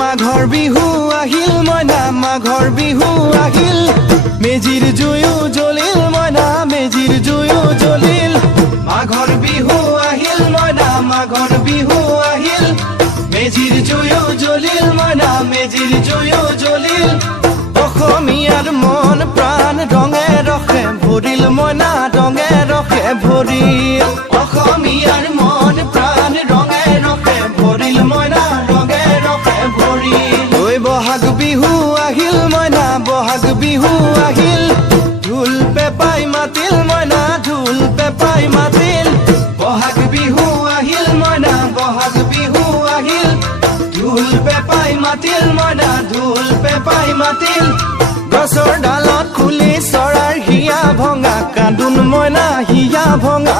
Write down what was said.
মাঘৰ বিহু আহিল মইনা মাঘৰ বিহু আহিল মেজিৰ জুয়ো জ্বলিল মইনা মেজিৰ জুয়ো জ্বলিল মাঘৰ বিহু আহিল মইনা মাঘৰ বিহু আহিল মেজিৰ জুয়ো জ্বলিল মইনা মেজিৰ জুয়ো জ্বলিল অসমীয়াৰ মন প্ৰাণ ৰঙে ৰসে ভৰিল মইনা ৰঙে ৰসে ভৰিল অসমীয়াৰ মন প্ৰাণ ৰঙে ৰসে ভৰিল মইনা ৰঙে ৰসে ভৰিল ঐ বহাগ বিহু আহিল মইনা বহাগ বিহু আহিল ঢোল পেপাই মাতিল মইনা ঢোল পেপাই মাতিল বহাগ বিহু আহিল মইনা বহাগ বিহু আহিল ঢোল পেপাই মাতিল মইনা ঢোল পেপাই মাতিল গছৰ ডালত খুলি চৰাৰ হিয়া ভঙা কান্দোন মইনা হিয়া ভঙা